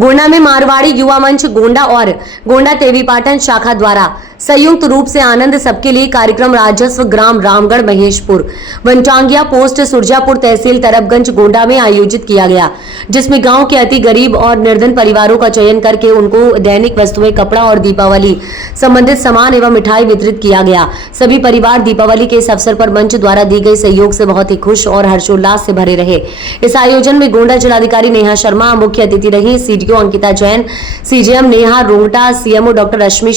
गोंडा में मारवाड़ी युवा मंच गोंडा और गोंडा देवीपाटन शाखा द्वारा संयुक्त रूप से आनंद सबके लिए कार्यक्रम राजस्व ग्राम रामगढ़ महेशपुर वनटांगिया पोस्ट सुरजापुर तहसील तरफगंज गोंडा में आयोजित किया गया, जिसमें गांव के अति गरीब और निर्धन परिवारों का चयन करके उनको दैनिक वस्तुएं, कपड़ा और दीपावली संबंधित सामान एवं मिठाई वितरित किया गया। सभी परिवार दीपावली के इस अवसर पर मंच द्वारा दी गई सहयोग से बहुत ही खुश और हर्षोल्लास से भरे रहे। इस आयोजन में गोंडा जिलाधिकारी नेहा शर्मा मुख्य अतिथि रही, CDO Ankita Jain, CGM Neha Rongta, CMO doctor Rashmi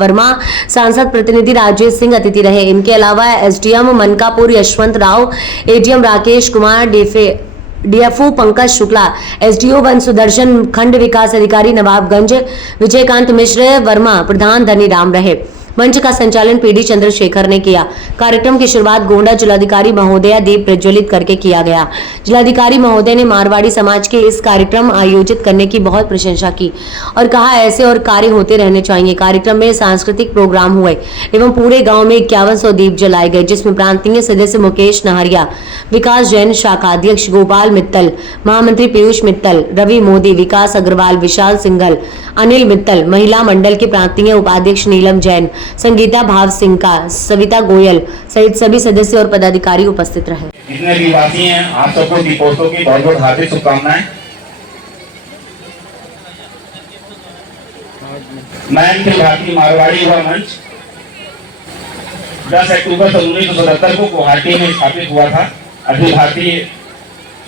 Verma, सांसद प्रतिनिधि राजेश सिंह अतिथि रहे। इनके अलावा SDM Mankapur Yashwant Rao, ADM Rakesh Kumar, DFO Pankaj Shukla, SDO वन सुदर्शन, खंड विकास अधिकारी नवाबगंज विजयकांत मिश्र वर्मा, प्रधान धनीराम रहे। मंच का संचालन पीडी चंद्रशेखर ने किया। कार्यक्रम की शुरुआत गोंडा जिलाधिकारी महोदया दीप प्रज्वलित करके किया गया। जिलाधिकारी महोदय ने मारवाड़ी समाज के इस कार्यक्रम आयोजित करने की बहुत प्रशंसा की और कहा ऐसे और कार्य होते रहने चाहिए। कार्यक्रम में सांस्कृतिक प्रोग्राम हुए एवं पूरे गांव में 5100 दीप जलाए गए, जिसमें प्रांतीय सदस्य मुकेश नहरिया, विकास जैन शाखा अध्यक्ष गोपाल मित्तल, महामंत्री पीयूष मित्तल, रवि मोदी, विकास अग्रवाल, विशाल सिंघल, अनिल मित्तल, महिला मंडल के प्रांतीय उपाध्यक्ष नीलम जैन, संगीता भाव सिंह का, सविता गोयल सहित सभी सदस्य और पदाधिकारी उपस्थित रहे। जितने भी वासी हैं, आप सबको दीपोत्सव की बहुत बहुत हार्दिक शुभकामनाएं। मैं अखिल भारतीय मारवाड़ी युवा मंच 10 अक्टूबर 1977 को गुवाहाटी में स्थापित हुआ था। अखिल भारतीय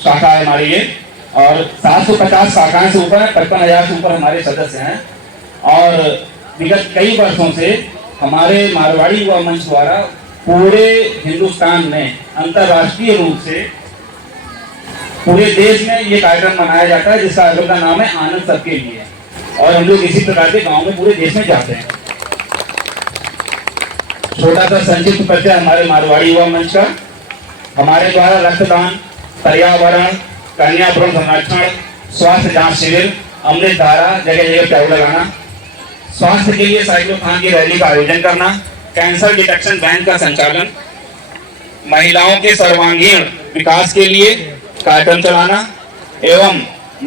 शाखा है हमारी ये, और 750 शाखाएं से ऊपर 55,000 से ऊपर हमारे सदस्य हैं। और विगत कई वर्षों से हमारे मारवाड़ी युवा मंच द्वारा पूरे हिंदुस्तान में अंतर्राष्ट्रीय रूप से पूरे देश में ये कार्यक्रम मनाया जाता है, जिसका कार्यक्रम का नाम है आनंद सबके लिए। और हम लोग इसी प्रकार के गांव में पूरे देश में जाते हैं। छोटा सा संक्षिप्त परिचय हमारे मारवाड़ी युवा मंच का। हमारे द्वारा रक्तदान, पर्यावरण, कन्या भ्रूण संरक्षण, स्वास्थ्य जांच शिविर, अमृत धारा, जगह जगह टैग लगाना, स्वास्थ्य के लिए साइक्लोथॉन की रैली का आयोजन करना, कैंसर डिटेक्शन वैन का संचालन, महिलाओं के सर्वांगीण विकास के लिए कार्यक्रम चलाना एवं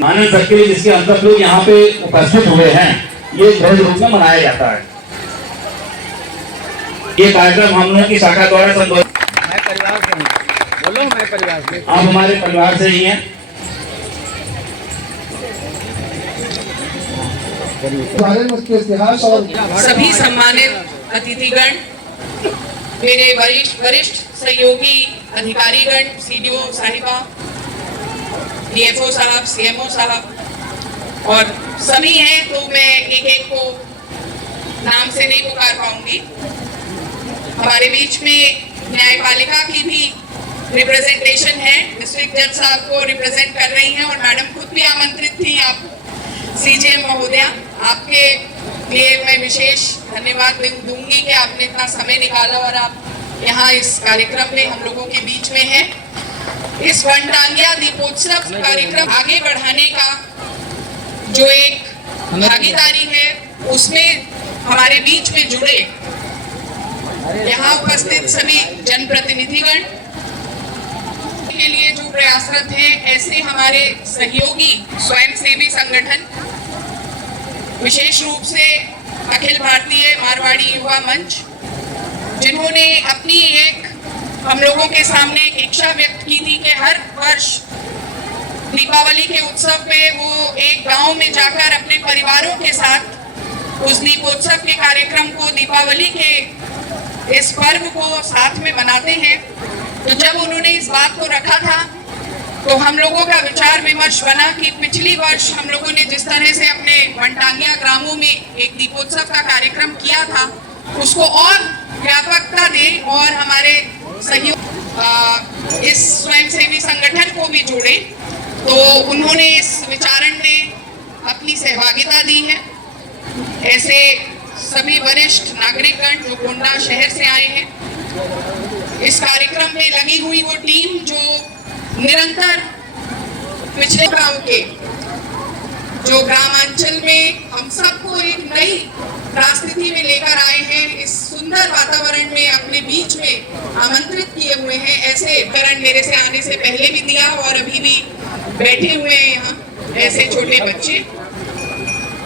आनंद सबके लिए, जिसके अंतर्गत लोग यहाँ पे उपस्थित हुए हैं, ये भव्य रूप में मनाया जाता है। ये कार्यक्रम हम लोगों की शाखा द्वारा आप हमारे परिवार से ही हैं। सभी सम्मानित अतिथिगण, मेरे वरिष्ठ सहयोगी अधिकारीगण, सीडीओ साहिबा, डीएफओ साहब, सीएमओ साहब और सभी हैं, तो मैं एक एक को नाम से नहीं पुकार पाऊंगी। हमारे बीच में न्यायपालिका की भी रिप्रेजेंटेशन है, डिस्ट्रिक्ट जज साहब को रिप्रेजेंट कर रही हैं और मैडम खुद भी आमंत्रित थी। आप सीजीएम महोदया, आपके लिए मैं विशेष धन्यवाद दूंगी कि आपने इतना समय निकाला और आप यहाँ इस कार्यक्रम में हम लोगों के बीच में हैं। इस वनटांगिया दीपोत्सव कार्यक्रम आगे बढ़ाने का जो एक भागीदारी है, उसमें हमारे बीच में जुड़े यहाँ उपस्थित सभी जनप्रतिनिधिगण के लिए जो प्रयासरत हैं, ऐसे हमारे सहयोगी स्वयंसेवी संगठन, विशेष रूप से अखिल भारतीय मारवाड़ी युवा मंच, जिन्होंने अपनी एक हम लोगों के सामने एक इच्छा व्यक्त की थी कि हर वर्ष दीपावली के उत्सव पे वो एक गांव में जाकर अपने परिवारों के साथ उस दीपोत्सव के कार्यक्रम को, दीपावली के इस पर्व को साथ में मनाते हैं। तो जब उन्होंने इस बात को रखा था, तो हम लोगों का विचार विमर्श बना कि पिछली वर्ष हम लोगों ने जिस तरह से अपने वनटांगिया ग्रामों में एक दीपोत्सव का कार्यक्रम किया था, उसको और व्यापकता दें और हमारे सहयोग इस स्वयंसेवी संगठन को भी जोड़े। तो उन्होंने इस विचारण में अपनी सहभागिता दी है। ऐसे सभी वरिष्ठ नागरिकगण जो गोंडा शहर से आए हैं, इस कार्यक्रम में लगी हुई वो टीम जो निरंतर पिछले गांव के जो ग्रामांचल में हम सबको एक नई राजनीति में लेकर आए हैं, इस सुंदर वातावरण में अपने बीच में आमंत्रित किए हुए हैं। ऐसे करण मेरे से आने से पहले भी दिया और अभी भी बैठे हुए हैं यहाँ ऐसे छोटे बच्चे।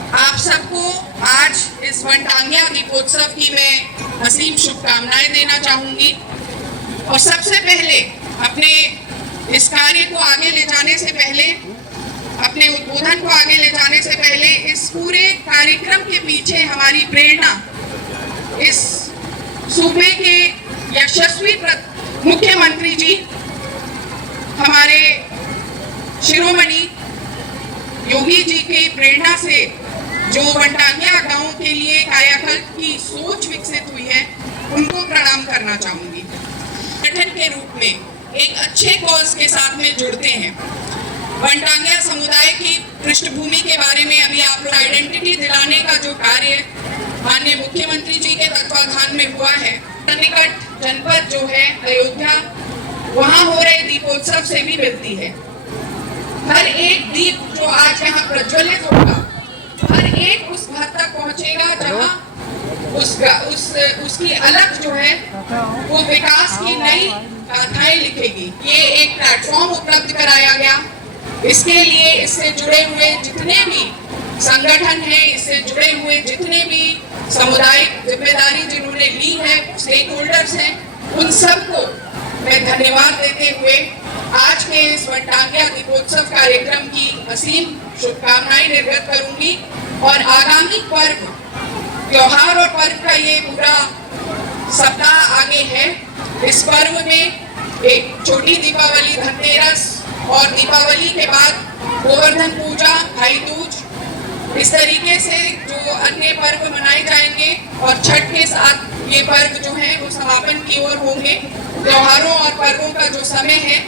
आप सबको आज इस वनटांगिया दीपोत्सव की मैं असीम शुभकामनाएं देना चाहूंगी। और सबसे पहले अपने इस कार्य को आगे ले जाने से पहले, अपने उद्बोधन को आगे ले जाने से पहले, इस पूरे कार्यक्रम के पीछे हमारी प्रेरणा इस सूबे के यशस्वी मुख्यमंत्री जी, हमारे शिरोमणि योगी जी की प्रेरणा से जो वनटांगिया गांव के लिए कायाकल्प की सोच विकसित हुई है, उनको प्रणाम करना चाहूंगी। संगठन के रूप में एक अच्छे कॉज के साथ में जुड़ते हैं। वनटांगिया समुदाय की पृष्ठभूमि के बारे में अभी आप लोग आइडेंटिटी दिलाने का जो कार्य माननीय मुख्यमंत्री जी के तत्वाधान में हुआ है, निकट जनपद जो है अयोध्या, वहां हो रहे दीपोत्सव से भी मिलती है। हर एक दीप जो आज यहाँ प्रज्वलित होगा, हर एक उस घर तक पहुंचेगा जहाँ उसकी अलग जो है वो विकास की नई गाथाएं लिखेगी। ये एक प्लेटफॉर्म उपलब्ध कराया गया। इसके लिए इससे जुड़े हुए जितने भी संगठन हैं, इससे जुड़े हुए जितने भी सामुदायिक जिम्मेदारी जिन्होंने ली है, स्टेक होल्डर्स हैं, उन सबको मैं धन्यवाद देते हुए आज के इस वनटांगिया दीपोत्सव कार्यक्रम की असीम शुभकामनाएं निर्गत करूंगी। और आगामी पर्व, त्योहार और पर्व का ये पूरा सप्ताह आगे है। इस पर्व में एक छोटी दीपावली, धनतेरस और दीपावली के बाद गोवर्धन पूजा, भाई दूज, इस तरीके से जो अन्य पर्व मनाए जाएंगे और छठ के साथ ये पर्व जो है वो समापन की ओर होंगे। त्योहारों और पर्वों का जो समय है